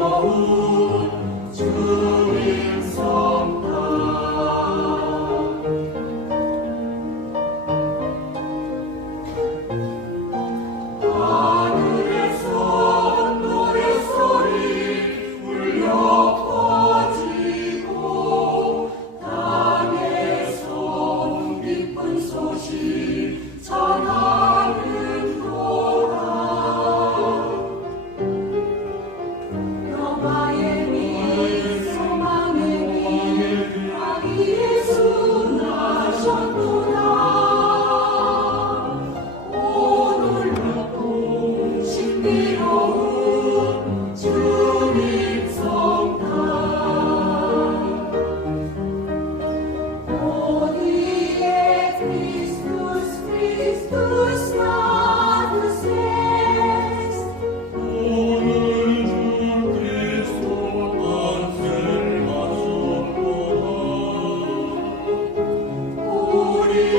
거울 소 소리 노래 울려 퍼지고 땅에서 빗은 소식 전하